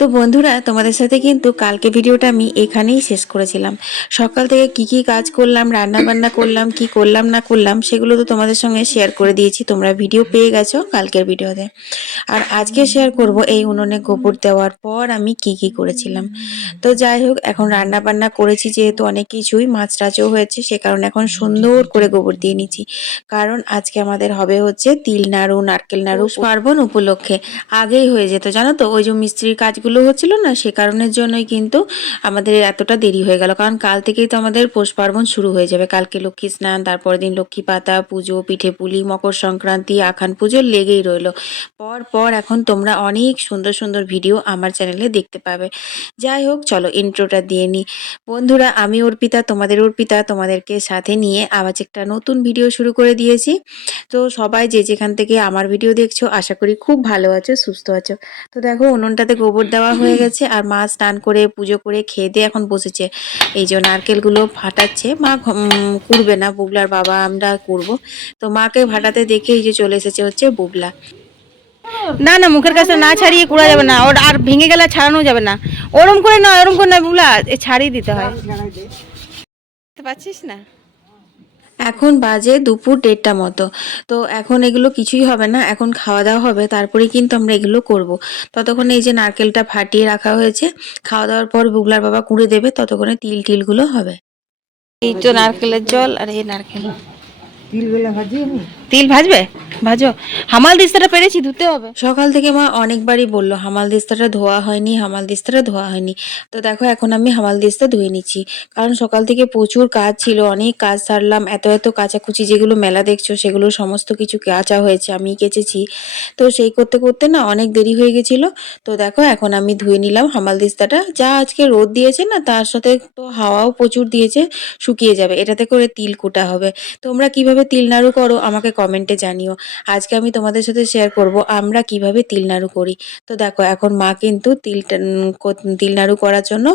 তো বন্ধুরা, তোমাদের সাথে কিন্তু কালকে ভিডিওটা আমি এখানেই শেষ করেছিলাম। সকাল থেকে কি কি কাজ করলাম, রান্না বান্না করলাম, কি করলাম না করলাম, সেগুলো তো তোমাদের সঙ্গে শেয়ার করে দিয়েছি। তোমরা ভিডিও পেয়ে গেছো কালকের ভিডিওতে। আর আজকে শেয়ার করব এই উনুনে গোবর দেওয়ার পর আমি কি কি করেছিলাম। তো যাই হোক, এখন রান্না বান্না করেছি যেহেতু অনেক কিছুই, মাছ টাছও হয়েছে, সে কারণে এখন সুন্দর করে গোবর দিয়ে নিচ্ছি। কারণ আজকে আমাদের হবে হচ্ছে তিল নাড়ু, নারকেল নাড়ু পার্বণ উপলক্ষে। আগেই হয়ে যেত জানো তো, ওই যে মিস্ত্রির কাজগুলো হচ্ছিল না, সে কারণের জন্যই কিন্তু আমাদের এতটা দেরি হয়ে গেল। কারণ কাল থেকেই তো আমাদের পৌষ পার্বণ শুরু হয়ে যাবে। কালকে লক্ষ্মী স্নান, তারপরের দিন লক্ষ্মী পাতা পুজো, পিঠে পুলি, মকর সংক্রান্তি, আখান পুজো লেগেই রইলো। পর এখন তোমরা অনেক সুন্দর সুন্দর ভিডিও আমার চ্যানেলে দেখতে পাবে। যাই হোক, চলো ইন্ট্রোটা দিয়ে নিই। বন্ধুরা, আমি অর্পিতা, তোমাদের অর্পিতা, তোমাদেরকে সাথে নিয়ে আবার একটা নতুন ভিডিও শুরু করে দিয়েছি। তো সবাই যে যেখান থেকে আমার ভিডিও দেখছো, আশা করি খুব ভালো আছো, সুস্থ আছো। তো দেখো, উনুনটাতে গোবর দেওয়া হয়ে গেছে, আর মা স্নান করে পুজো করে খেয়ে দিয়ে এখন বসেছে। এই যে নারকেলগুলো ফাটাচ্ছে, মা কুড়বে না, বুবলার বাবা আমরা কুড়বো। তো মাকে ফাটাতে দেখে এই যে চলে এসেছে হচ্ছে বুবলা। না না, মুখের কাছে না ছাড়িয়ে কুড়া যাবে না, ওর আর ভেঙে গেলে ছাড়ানো যাবে না। ওরম করে না, ওরম করে না বুলা, ছাড়িয়ে দিতে হয়। বুঝতে পারছিস না? এখন বাজে দুপুর 1:30 মতো। তো এখন এগুলো কিছুই হবে না, এখন খাওয়া দাওয়া হবে, তারপরে কিন্তু আমরা এগুলো করব। ততক্ষণ এই যে নারকেলটা ফাটিয়ে রাখা হয়েছে, খাওয়া দাওয়ার পর বুগলার বাবা কুড়ে দেবে, ততক্ষণে তিল টিলগুলো হবে। এই তো নারকেলের জল, আর এই নারকেল তিল ভাজবে, ভাজো। হামাল দিস্তাটা পেরেছি, ধুতে হবে। সকাল থেকে মা অনেকবারই বললো হামাল দিস্তাটা ধোয়া হয়নি, হামাল দিস্তাটা ধোয়া হয়নি। তো দেখো, এখন আমি হামাল দিস্তা ধুয়ে নিচ্ছি। কারণ সকাল থেকে প্রচুর কাজ ছিল, অনেক কাজ সারলাম। এত কাচাকুচি যেগুলো মেলা দেখছো, সেগুলো সমস্ত কিছু কাচা হয়েছে, আমি কেচেছি। তো সেই করতে করতে না অনেক দেরি হয়ে গেছিল। তো দেখো, এখন আমি ধুয়ে নিলাম হামাল দিস্তাটা। যা আজকে রোদ দিয়েছে না, তার সাথে তো হাওয়াও প্রচুর দিয়েছে, শুকিয়ে যাবে। এটাতে করে তিল কুটা হবে। তোমরা কিভাবে তিল নাড়ু করো আমাকে কমেন্টে জানিও। আজকে আমি তোমাদের সাথে শেয়ার করব আমরা কিভাবে তিল নাড়ু করি। তো দেখো, এখন মা কিন্তু তিল নাড়ু করার জন্য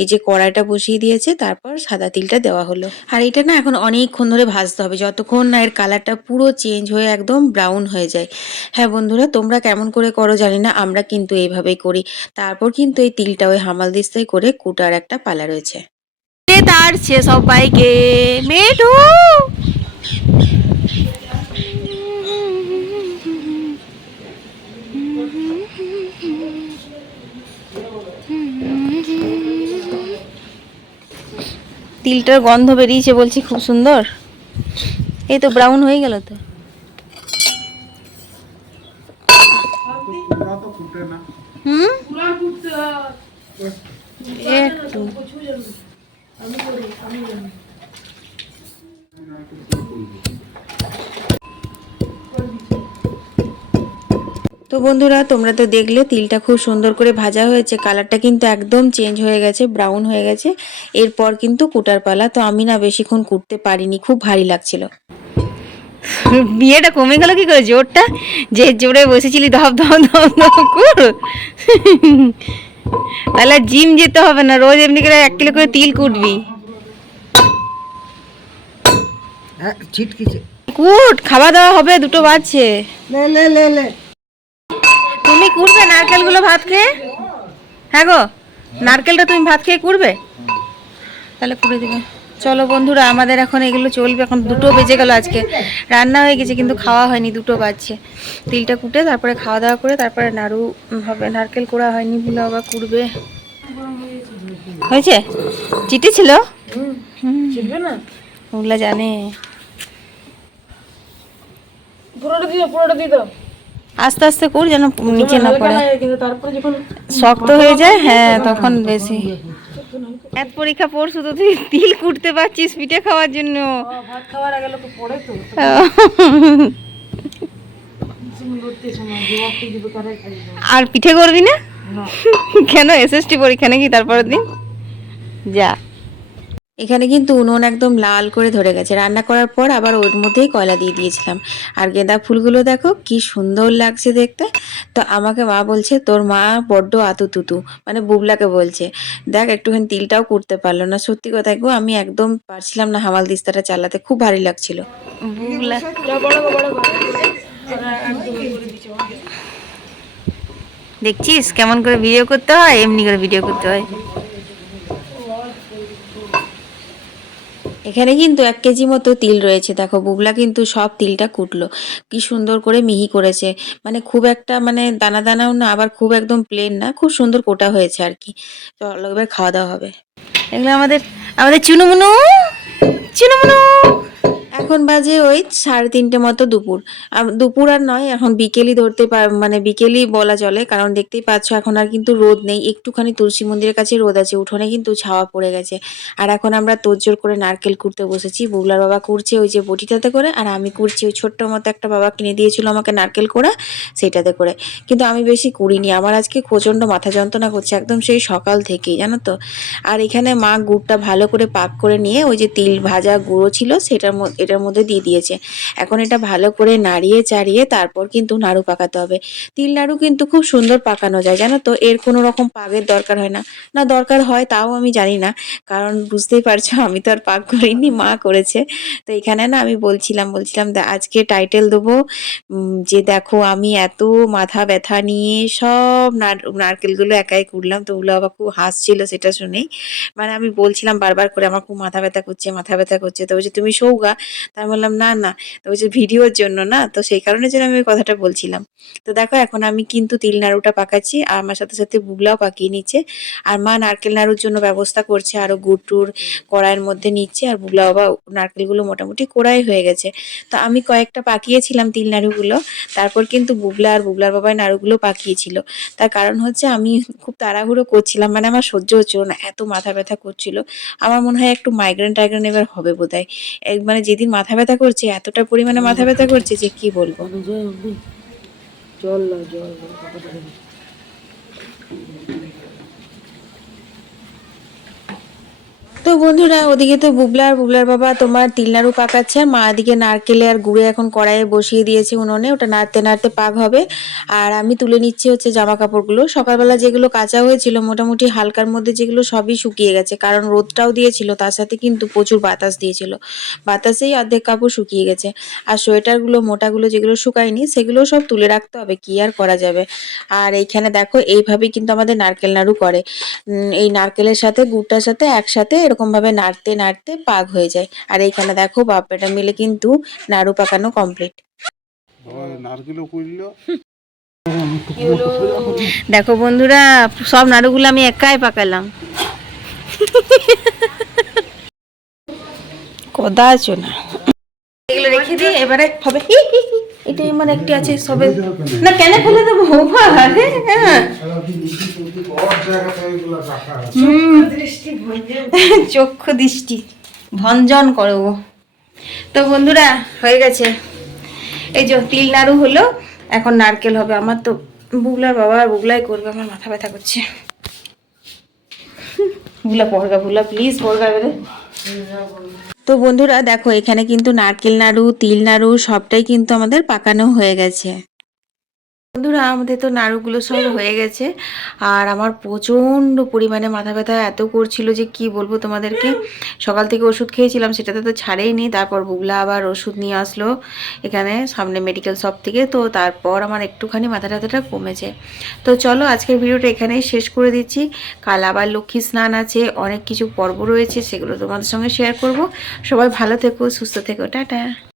এই যে কড়াইটা বসিয়ে দিয়েছে, তারপর সাদা তিলটা দেওয়া হলো। আর এটা না এখন অনেকক্ষণ ধরে ভাজতে হবে, যতক্ষণ না এর কালারটা পুরো চেঞ্জ হয়ে একদম ব্রাউন হয়ে যায়। হ্যাঁ বন্ধুরা, তোমরা কেমন করে করো জানি না, আমরা কিন্তু এইভাবেই করি। তারপর কিন্তু এই তিলটা ওই হামাল দিস্তায় করে কুটার একটা পালা রয়েছে। তার সে সবাইকে মেটু তিলটার গন্ধ বেরিয়েছে, বলছি খুব সুন্দর। এই তো ব্রাউন হয়ে গেল তো। হুম, একটু তো বন্ধুরা, তোমরা তো দেখলে তিলটা খুব সুন্দর করে ভাজা হয়েছে, কালারটা কিন্তু একদম চেঞ্জ হয়ে গেছে, ব্রাউন হয়ে গেছে। এরপর কিন্তু কুটার পালা। তো আমি না বেশিক্ষণ কুটতে পারিনি, খুব ভারী লাগছিল। বিয়েটা কমে গেল কি করে, জোরটা যে জোরে বসেছিলি ধপ ধপ ধপ ধপ কর। তাহলে জিম যেতে হবে না, রোজ এমনি করে 1 কিলো করে তিল কুটবি। কুট, খাওয়া দাওয়া হবে, 2টো বাজছে। তুমি কুটবে নারকেলগুলো ভাত খেয়ে? হ্যাঁ গো, নারকেলটা তুমি ভাত খেয়ে কুটবে? তাহলে কুড়ে দিবে। চলো বন্ধুরা, আমাদের এখন এগুলো চলবে। এখন 2টো বেজে গেল, আজকে রান্না হয়ে গেছে কিন্তু খাওয়া হয়নি, 2টো বাজছে। তিলটা কুটে তারপরে খাওয়া দাওয়া করে তারপরে নাড়ু হবে। নারকেল কুড়া হয়নি বলে আবার কুড়বে। হয়েছে? চিটি ছিল? না, ওগুলা জানে। পুরোটা দিয়ে দাও। আস্তে আস্তে কর, যেন নিচে না পড়ে। শক্ত হয়ে যায়, হ্যাঁ তখন বেশি। এত পরীক্ষা পড়ছু তো তুই তিল কুটতে পারছিস পিঠে খাওয়ার জন্য। ভাত খাওয়ার আগে লোক পড়ে তো। আর পিঠে করবি না কেন? এসএসটি পরীক্ষা নাকি তারপরের দিন? যা। এখানে কিন্তু উনুন একদম লাল করে ধরে গেছে। রান্না করার পর আবার ওর মধ্যেই কয়লা দিয়ে দিয়েছিলাম। আর গেঁদা ফুলগুলো দেখো কি সুন্দর লাগছে দেখতে। তো আমাকে মা বলছে, তোর মা বড্ড আতুতুতু, মানে বুবলাকে বলছে। দেখ একটুখানি তিলটাও করতে পারলো না। সত্যি কথা গো, আমি একদম পারছিলাম না হামাল দিস্তাটা চালাতে, খুব ভারী লাগছিল। বুবলা দেখছিস কেমন করে ভিডিও করতে হয়, এমনি করে ভিডিও করতে হয়। এখানে কিন্তু 1 কেজি মতো তিল রয়েছে। দেখো বুবলা কিন্তু সব তিলটা কুটলো, কি সুন্দর করে মিহি করেছে। মানে খুব একটা মানে দানা দানাও না, আবার খুব একদম প্লেন না, খুব সুন্দর কোটা হয়েছে আর কি। চলো এবার খাওয়া দাওয়া হবে। এগুলো আমাদের আমাদের চুনুমুনু চুনুমুনু। এখন বাজে ওই 3:30 মতো দুপুর। দুপুর আর নয়, এখন বিকেলই ধরতে মানে বিকেলই বলা চলে, কারণ দেখতেই পাচ্ছ এখন আর কিন্তু রোদ নেই। একটুখানি তুলসী মন্দিরের কাছে রোদ আছে, উঠোনে কিন্তু ছাওয়া পড়ে গেছে। আর এখন আমরা তোড়জোড় করে নারকেল কুড়তে বসেছি। বুবলার বাবা কুড়ছে ওই যে বটিটাতে করে, আর আমি কুড়ছি ওই ছোট্ট মতো একটা বাবা কিনে দিয়েছিল আমাকে নারকেল কোড়া, সেটাতে করে। কিন্তু আমি বেশি কুড়িনি, আমার আজকে প্রচণ্ড মাথা যন্ত্রণা করছে একদম সেই সকাল থেকেই, জানো তো। আর এখানে মা গুড়টা ভালো করে পাক করে নিয়ে ওই যে তিল ভাজা গুঁড়ো ছিল এটার মধ্যে দিয়ে দিয়েছে। এখন এটা ভালো করে নাড়িয়ে চাড়িয়ে তারপর কিন্তু নাড়ু পাকাতে হবে। তিল নাড়ু কিন্তু খুব সুন্দর পাকানো যায়, জানো তো। এর কোনো রকম পাকের দরকার হয় না। না দরকার হয় তাও আমি জানি না, কারণ বুঝতেই পারছো আমি তো আর পাক করিনি, মা করেছে। তো এখানে না আমি বলছিলাম আজকে টাইটেল দেবো যে দেখো আমি এত মাথা ব্যথা নিয়ে সব নারকেলগুলো একাই কুড়লাম। তো ওগুলো আবার খুব হাসছিল সেটা শুনেই। মানে আমি বলছিলাম বারবার করে আমার খুব মাথা ব্যথা করছে, মাথা ব্যথা করছে। তো বলছে তুমি শোওগা। তা আমি বললাম না না, তো বলছে ভিডিওর জন্য না, তো সেই কারণের জন্য আমি ওই কথাটা বলছিলাম। তো দেখো এখন আমি কিন্তু তিল নাড়ুটা পাকাচ্ছি, আর আমার সাথে সাথে বুগলাও পাকিয়ে নিচ্ছে। আর মা নারকেল নাড়ুর জন্য ব্যবস্থা করছে, আরো গুড় টুর কড়াইয়ের মধ্যে নিচ্ছে। আর বুগলা বাবা নারকেলগুলো মোটামুটি কোড়াই হয়ে গেছে। তো আমি কয়েকটা পাকিয়েছিলাম তিল নাড়ুগুলো, তারপর কিন্তু বুগলা আর বুগলার বাবাই নাড়ুগুলো পাকিয়েছিল। তার কারণ হচ্ছে আমি খুব তাড়াহুড়ো করছিলাম, মানে আমার সহ্য হচ্ছিল না, এত মাথা ব্যথা করছিল। আমার মনে হয় একটু মাইগ্রেন টাইগ্রেন এবার হবে বোধহয়। মানে যেদিন মাথা ব্যথা করছে, এতটা পরিমাণে মাথা ব্যথা করছে যে কি বলবো। তো বন্ধুরা, ওদিকে তো বুবলার বাবা তোমার তিল নাড়ু পাকাচ্ছে, আর মা এদিকে নারকেলে আর গুড়ে এখন কড়াইয়ে বসিয়ে দিয়েছে উনুনে, ওটা নাড়তে নাড়তে পাক হবে। আর আমি তুলে নিচ্ছি হচ্ছে জামা কাপড়গুলো। সকালবেলা যেগুলো কাঁচা হয়েছিল মোটামুটি হালকার মধ্যে, যেগুলো সবই শুকিয়ে গেছে, কারণ রোদটাও দিয়েছিল, তার সাথে কিন্তু প্রচুর বাতাস দিয়েছিল। বাতাসেই অর্ধেক কাপড় শুকিয়ে গেছে। আর সোয়েটারগুলো মোটাগুলো যেগুলো শুকায়নি সেগুলো সব তুলে রাখতে হবে, কি আর করা যাবে। আর এইখানে দেখো এইভাবেই কিন্তু আমাদের নারকেল নাড়ু করে। এই নারকেলের সাথে গুড়টার সাথে একসাথে এরকম ভাবে নাড়তে নাড়তে পাক হয়ে যায়। আর এইখানে দেখো বাপ বেটা মিলে কিন্তু নাড়ু পাকানো কমপ্লিট। দেখো বন্ধুরা, সব নাড়ুগুলো আমি একাই পাকালাম। কদা আছো না, এগুলো রেখে দিই, এবারে হবে। এটা আমার একটি আছে সবে, না কেন ফেলে দেবো। হ্যাঁ চক্ষু দৃষ্টি ভঞ্জন করো। তো বন্ধুরা হয়ে গেছে, এই যে তিল নাড়ু হলো, এখন নারকেল হবে। আমার তো বুগলার বাবা আর বুগলাই করবে, আমার মাথা ব্যথা করছে। বুগলা পড়গা, বুগলা প্লিজ পড়গা বেরে। তো বন্ধুরা দেখো এখানে কিন্তু নারকেল নাড়ু তিল নাড়ু সবটাই কিন্তু আমাদের পাকানো হয়ে গেছে। বন্ধুরা আমাদের তো নাড়ুগুলো সব হয়ে গেছে, আর আমার প্রচণ্ড পরিমাণে মাথা ব্যথা এত করছিল যে কি বলবো তোমাদেরকে। সকাল থেকে ওষুধ খেয়েছিলাম, সেটাতে তো ছাড়েই নি। তারপর বুগলা আবার ওষুধ নিয়ে আসলো এখানে সামনে মেডিকেল শপ থেকে, তো তারপর আমার একটুখানি মাথা ব্যথাটা কমেছে। তো চলো আজকের ভিডিওটা এখানেই শেষ করে দিচ্ছি। কাল আবার লক্ষ্মী স্নান আছে, অনেক কিছু পর্ব রয়েছে, সেগুলো তোমাদের সঙ্গে শেয়ার করব। সবাই ভালো থেকো, সুস্থ থেকো, টাটা।